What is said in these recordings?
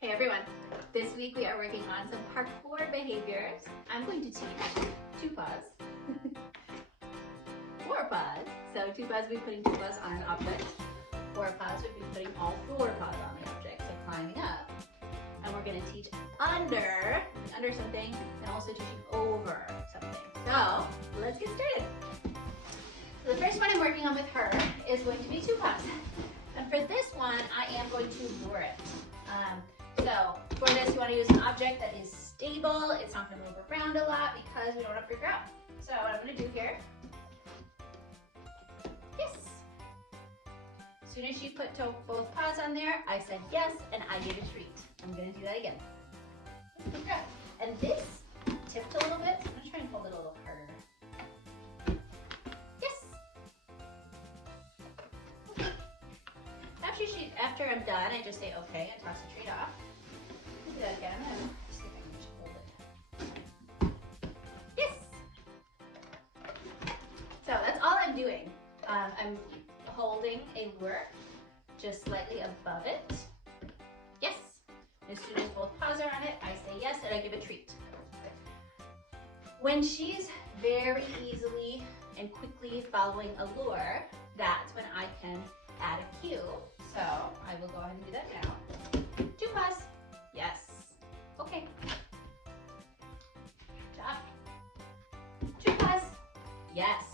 Hey everyone, this week we are working on some parkour behaviors. I'm going to teach 2 paws, 4 paws. So 2 paws would be putting 2 paws on an object. 4 paws would be putting all 4 paws on the object, so climbing up. And we're going to teach under something and also teaching over something. So let's get started. So the first one I'm working on with her is going to be 2 paws. And for this one, I am going to lure it. So for this, you want to use an object that is stable. It's not going to move around a lot because we don't want to freak her out. So what I'm going to do here, yes. As soon as she put both paws on there, I said yes, and I gave a treat. I'm going to do that again. And this tipped a little bit, so I'm going to try and hold it a little harder. Yes. After I'm done, I just say okay and toss the treat off. Do that again and see if I can just hold it. Yes. So that's all I'm doing. I'm holding a lure just slightly above it. Yes. As soon as both paws are on it, I say yes and I give a treat. When she's very easily and quickly following a lure, that's when I can add a cue. So I will go ahead and do that now. 2 paws. Yes. Okay. Good job. 2 paws. Yes.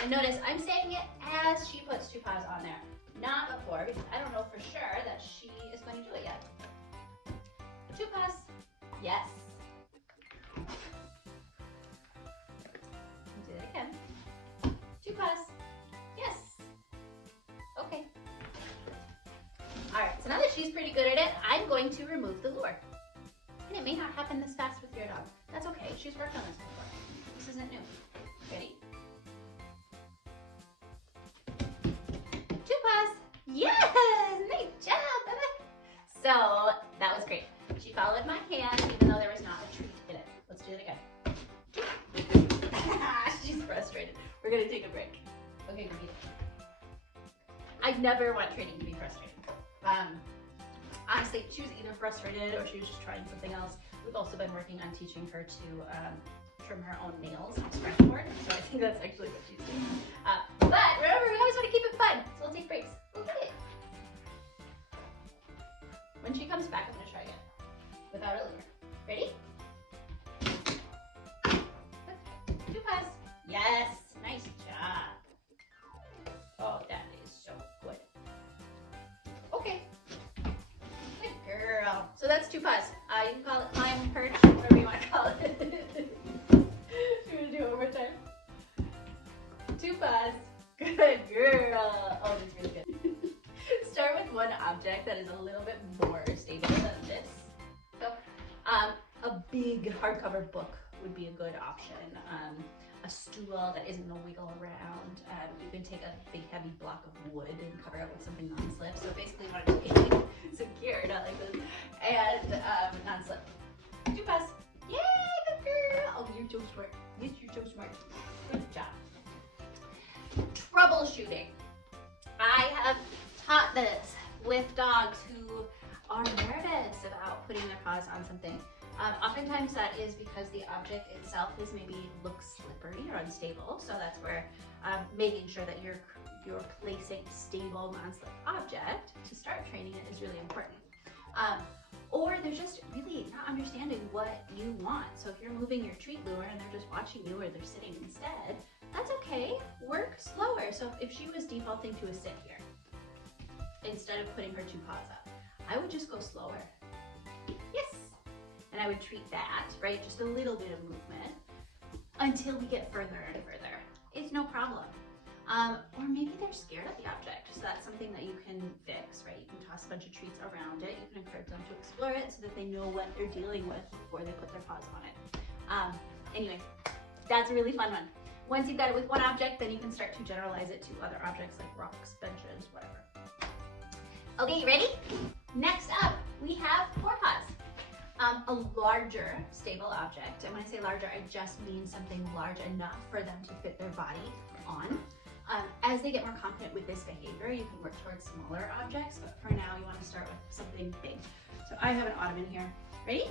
And notice I'm saying it as she puts 2 paws on there, not before, because I don't know for sure that she is going to do it yet. 2 paws. Yes. Do it again. 2 paws. Yes. Okay. All right, so now that she's pretty good at it, I'm going to remove the lure. And it may not happen this fast with your dog. That's okay, she's worked on this before. This isn't new. Ready? 2 paws. Yes, nice job, baby. So that was great. She followed my hand even though there was not a treat in it. Let's do it again. She's frustrated. We're gonna take a break. Okay, great. I never want training to be frustrating. Honestly, she was either frustrated or she was just trying something else. We've also been working on teaching her to trim her own nails on scratchboard, so I think that's actually what she's doing. But remember, we always want to keep it fun, so we'll take breaks. Okay. When she comes back, I'm going to try again without a lure. Ready? 2 paws. Yes, nice job. Oh, that is so good. Okay. Good girl. So that's 2 paws. You can call it climb, perch, whatever you want to call it. Should we do it one more time? 2 paws. Good girl. Oh, that's really good. Start with one object that is a little bit more stable than this. So, a big hardcover book would be a good option. A stool that isn't gonna wiggle around. You can take a big heavy block of wood and cover it with something non-slip. So basically you want it to be secure, not like this. And non-slip. 2 paws. Yay, good girl. Oh, you're so smart. Yes, you're so smart. Good job. Troubleshooting. I have taught this with dogs who are nervous about putting their paws on something. Oftentimes that is because the object itself is maybe looks slippery or unstable. So that's where making sure that you're placing stable non-slip object to start training it is really important. Or they're just really not understanding what you want. So if you're moving your treat lure and they're just watching you or they're sitting instead, that's okay. Work slower. So if she was defaulting to a sit here, instead of putting her 2 paws up, I would just go slower. Yes. And I would treat that, right? Just a little bit of movement until we get further and further. It's no problem. Or maybe they're scared of the object. So that's something that you can fix, right? You can toss a bunch of treats around it. You can encourage them to explore it so that they know what they're dealing with before they put their paws on it. Anyway, that's a really fun one. Once you've got it with one object, then you can start to generalize it to other objects like rocks, benches, whatever. Okay, ready? Next up, we have 4 paws. A larger stable object, and when I say larger, I just mean something large enough for them to fit their body on. As they get more confident with this behavior, you can work towards smaller objects, but for now you want to start with something big. So I have an ottoman here. Ready?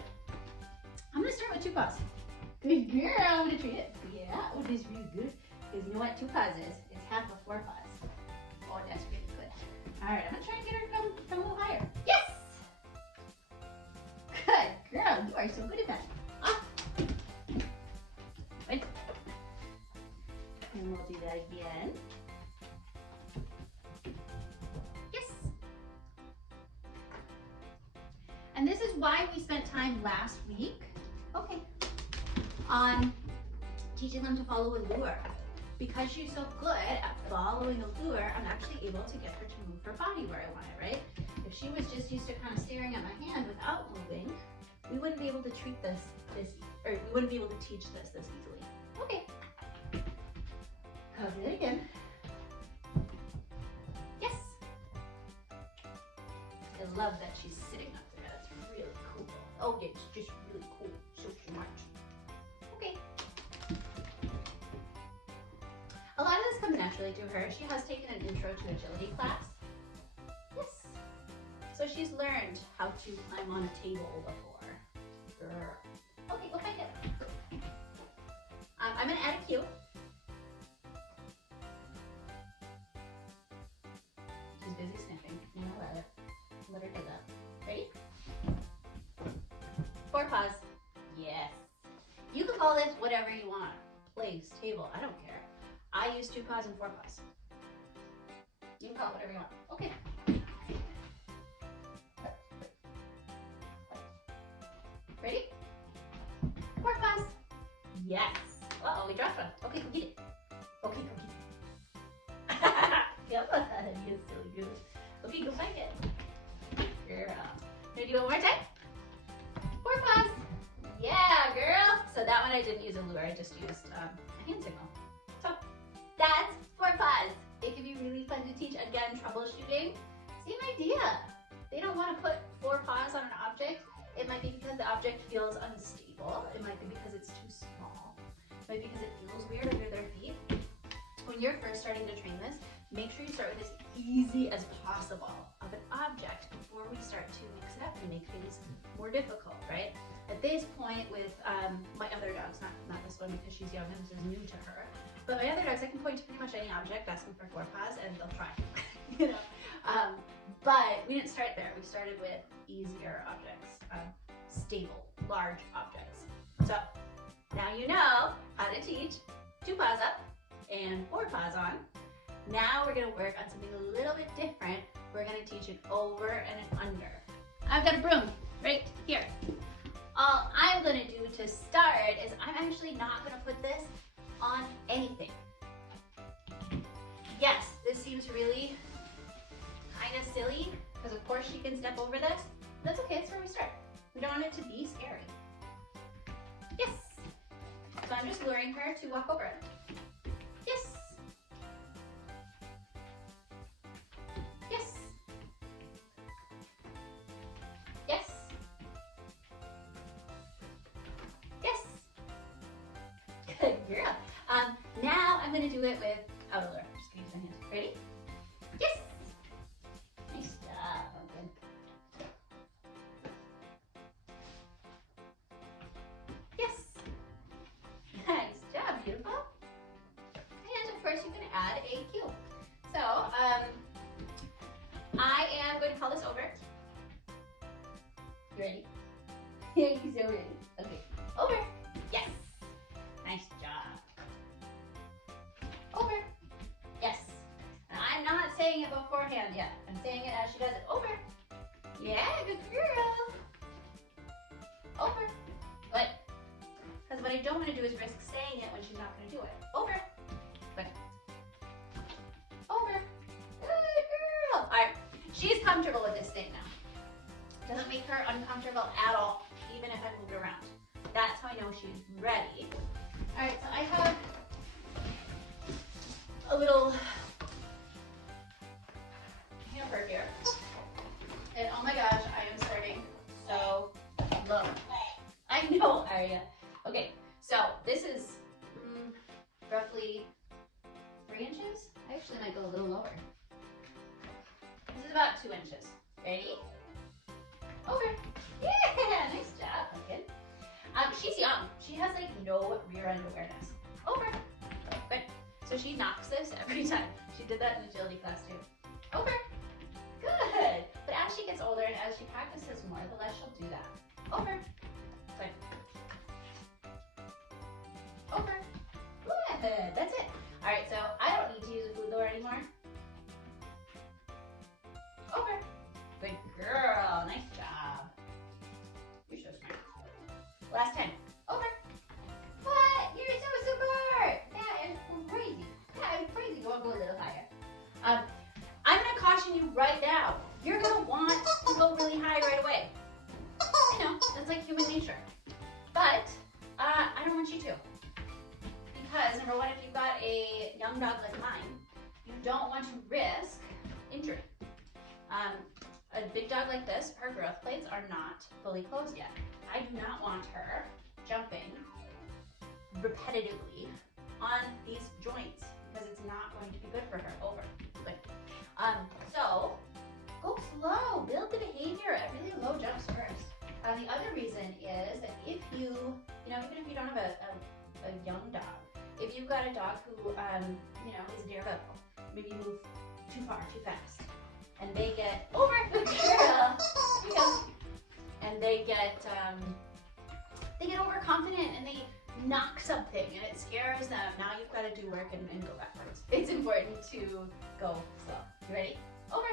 I'm gonna start with 2 paws. Good girl, I'm gonna treat it. Yeah, oh, this is really good. Because you know what 2 paws is? It's half of 4 paws. Oh, that's really good. All right, I'm gonna try and get her to come a little higher. Yes! Good girl, you are so good at that. Ah. Good. And we'll do that again. Yes. And this is why we spent time last week, okay, on teaching them to follow a lure. Because she's so good at following a lure, I'm actually able to get her to move her body where I want it, right? If she was just used to kind of staring at my hand without moving, we wouldn't be able to treat this, or we wouldn't be able to teach this easily. Okay. Cover it again. Yes. I love that she's sitting up there. That's really cool. Oh, it's just really cool. So much. Okay. A lot of this comes naturally to her. She has taken an intro to agility class. Yes. So she's learned how to climb on a table before. Girl. Okay, go find it. I'm gonna add a cue. She's busy sniffing. You know that. Let her do that. Ready? 4 paws. Yes. You can call this whatever you want. Place, table, I don't care. I use 2 paws and 4 paws. You can call it whatever you want. Okay. Ready? 4 paws. Yes. Uh-oh, we dropped one. Okay, go get it. Okay, go get it. Yep, you're so good. Okay, go find it. Girl. Gonna do it one more time? 4 paws. Yeah, girl. So that one I didn't use a lure. I just used a hand signal. So that's 4 paws. It can be really fun to teach. Again, troubleshooting. Same idea. They don't want to put 4 paws on an object. It might be because the object feels unstable. It might be because it's too small. It might be because it feels weird under their feet. When you're first starting to train this, make sure you start with as easy as possible of an object before we start to mix it up and make things more difficult, right? At this point with my other dogs, not this one because she's young and this is new to her, but my other dogs, I can point to pretty much any object, ask them for 4 paws, and they'll try. You know? But we didn't start there. We started with easier objects, stable, large objects. So now you know how to teach 2 paws up and 4 paws on. Now we're gonna work on something a little bit different. We're gonna teach an over and an under. I've got a broom right here. All I'm gonna do to start is I'm actually not gonna put this on anything. Yes, this seems really kind of silly because of course she can step over this. That's okay, that's where we start. We don't want it to be scary. Yes. So I'm just luring her to walk over it. Yes. Yes. Yes. Yes. Good girl. Now I'm gonna do it with a lure. I'm just gonna use my hands. Ready? Yes. Nice job. Good. Yes. Nice job. Beautiful. And of course you can add a cue. So I am going to call this over. You ready? You're so ready. Okay. Over. Yes. Nice job. Over. Yes. And I'm not saying it beforehand yet. I'm saying it as she does it. Over. Yeah, good girl. Over. Good. Because what I don't want to do is risk saying it when she's not going to do it. Over. Good. Over. Good girl. All right. She's comfortable with this thing now. Doesn't make her uncomfortable at all, even if I move it around. That's how I know she's ready. All right, so I have a little hamper here. And oh my gosh, I am starting so low. I know, Aria. Okay, so this is roughly 3 inches. I actually might go a little lower. This is about 2 inches. Ready? Over. she's young. She has like no rear end awareness. Over. Good. So she knocks this every time. She did that in agility class too. Over. Good. But as she gets older and as she practices more, the less she'll do that. Over. Good. Over. Good. That's it. All right, so I don't need to use a food lure anymore. Over. Good girl. Nice job. You're so smart. Last time. Over. What? You're so smart. That is crazy. That is crazy. Go a little higher. I'm gonna caution you right now. You're gonna want to go really high right away. I know, that's like human nature. But I don't want you to. Because number one, if you've got a young dog like mine, you don't want to risk injury. A big dog like this, her growth plates are not fully closed yet. I do not want her jumping repetitively on these joints because it's not going to be good for her. Over. Good. So go slow, build the behavior at really low jumps first. The other reason is that if you know, even if you don't have a young dog, if you've got a dog who, is near level, maybe you move too far, too fast, and they get over, good girl, here you go, and they get overconfident and they knock something and it scares them. Now you've got to do work and go backwards. It's important to go slow. You ready? Over.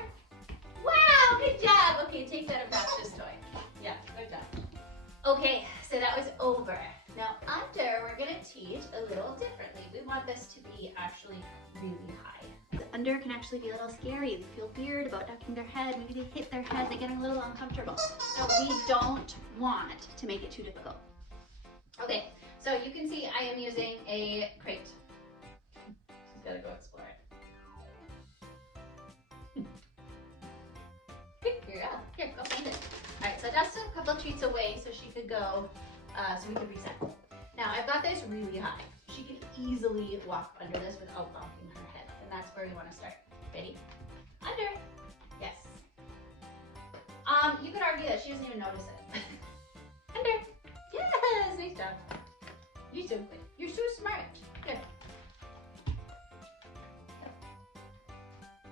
Wow, good job. Okay, take that and practice toy. Yeah, good job. Okay, so that was over. Now under, we're gonna teach a little differently. We want this to be actually really high. The under can actually be a little scary. They feel weird about ducking their head. Maybe they hit their head, they're getting a little uncomfortable. So we don't want to make it too difficult. Okay, so you can see I am using a crate. She's gotta go explore it. Good girl. Here, go find it. All right, so that's a couple treats away so she could go, so we can reset. Now, I've got this really high. She can easily walk under this without bumping her head, and that's where we want to start. Ready? Under. Yes. You could argue that she doesn't even notice it. Under. Yes, nice job. You're so good. You're so smart. Good.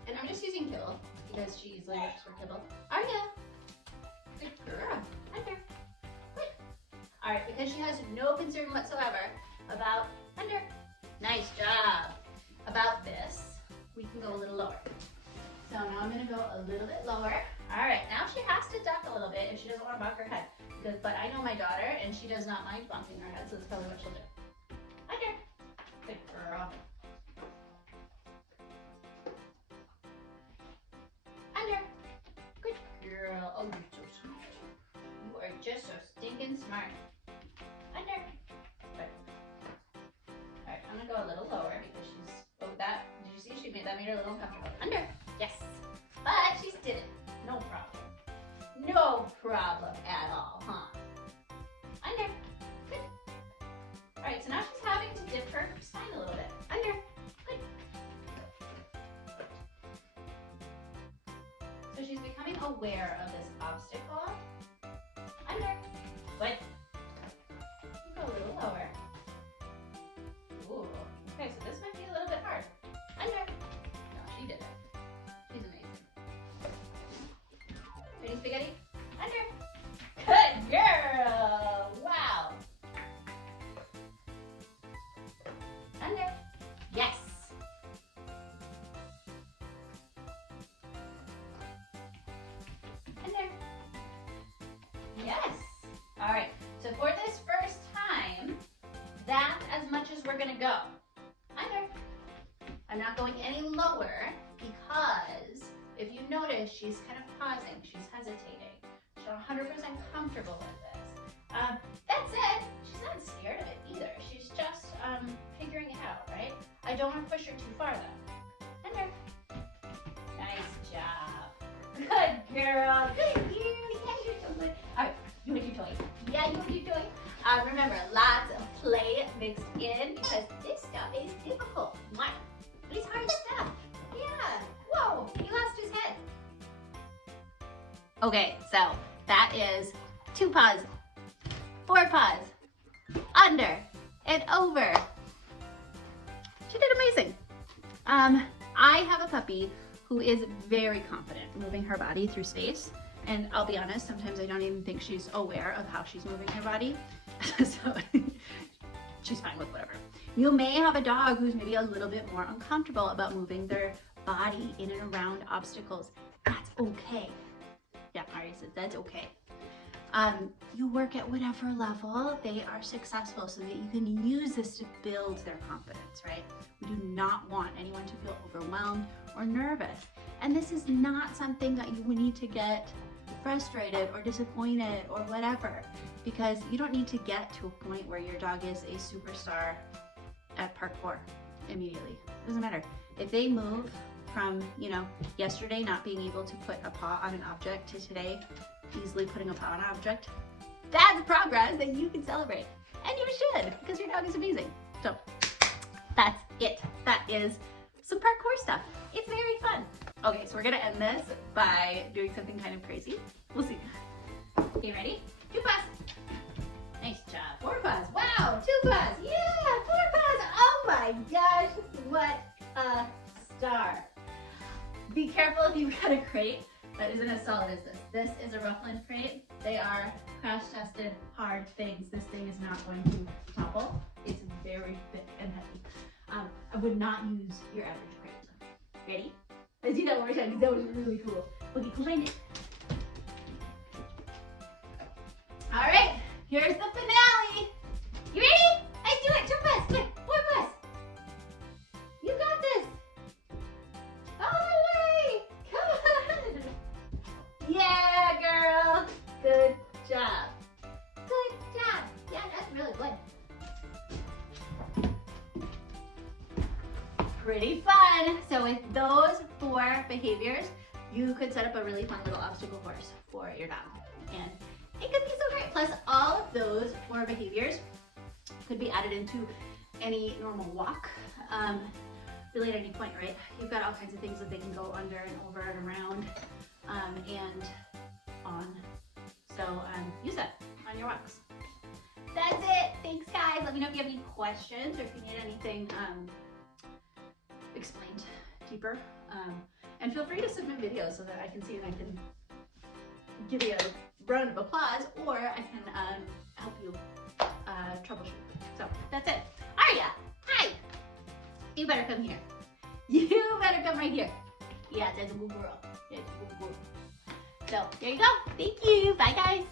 And I'm just using kibble because she easily works for kibble. Arya. Good girl. Under. Good. All right, because she has no concern whatsoever about under. Nice job. About this, we can go a little lower. So now I'm gonna go a little bit lower. All right, now she has to duck a little bit if she doesn't want to bump her head. But I know my daughter, and she does not mind bumping her head, so that's probably what she'll do. Under. Good girl. Under. Good girl. Oh, you're so smart. You are just so stinking smart. Under. Good. All right, I'm gonna go a little lower because she's. Oh, that. Did you see? She made that made her a little uncomfortable. Under. Yes. But she's did it. No problem. No problem at all, huh? Under. Good. All right, so now she's having to dip her spine a little bit. Under. Good. So she's becoming aware of this obstacle. Under. Good. Go a little lower. Ooh. Okay, so this might be a little bit hard. Under. No, she did it. She's amazing. Ready, spaghetti? Under. Good girl. Wow. Under. Yes. Under. Yes. All right. So for this first time, that's as much as we're gonna go. Under. I'm not going any lower because if you notice, she's kind of pausing. She's hesitating. She's not 100% comfortable with this. That said, she's not scared of it either. She's just figuring it out, right? I don't want to push her too far though. Under. Nice job. Good girl. Good girl. Yeah, you're so good. All right, you with your toy. Yeah, you with your toy. Remember, lots of play mixed in because this stuff is difficult. What? But it's hard stuff. Yeah. Whoa, he lost his head. Okay, so that is 2 paws, 4 paws, under, and over. She did amazing. I have a puppy who is very confident moving her body through space. And I'll be honest, sometimes I don't even think she's aware of how she's moving her body. So she's fine with whatever. You may have a dog who's maybe a little bit more uncomfortable about moving their body in and around obstacles. That's okay. Yeah, Ari says that's okay. You work at whatever level they are successful so that you can use this to build their confidence, right? We do not want anyone to feel overwhelmed or nervous. And this is not something that you need to get frustrated or disappointed or whatever, because you don't need to get to a point where your dog is a superstar at parkour immediately. It doesn't matter. If they move from, yesterday not being able to put a paw on an object to today easily putting a paw on an object, that's progress that you can celebrate. And you should, because your dog is amazing. So that's it. That is some parkour stuff. It's very fun. Okay, so we're gonna end this by doing something kind of crazy. We'll see. Okay, ready? 2 paws. Nice job. 4 paws. Wow, 2 paws. Yeah, 4 paws. Oh my gosh, what a star. Be careful if you've got a crate that isn't as solid as this. This is a Roughlin crate. They are crash tested, hard things. This thing is not going to topple. It's very thick and heavy. I would not use your average crate. Ready? Let's do that one more time because that was really cool. Okay, climb it. All right, here's the finale. You ready? Let's do it. 2 paws. Quick, 4 paws. You got this. All the way. Come on. Yeah, girl. Good job. Good job. Yeah, that's really good. Pretty fun. So with those 4 behaviors, you could set up a really fun little obstacle course for your dog. And it could be so great. Plus all of those 4 behaviors could be added into any normal walk. Really at any point, right? You've got all kinds of things that they can go under and over and around and on. So use that on your walks. That's it. Thanks, guys. Let me know if you have any questions or if you need anything explained deeper. And feel free to submit videos so that I can see and I can give you a round of applause, or I can help you troubleshoot. So that's it. Aria, hi. You better come here. You better come right here. Yeah, that's a good girl. That's a good girl. So there you go. Thank you. Bye, guys.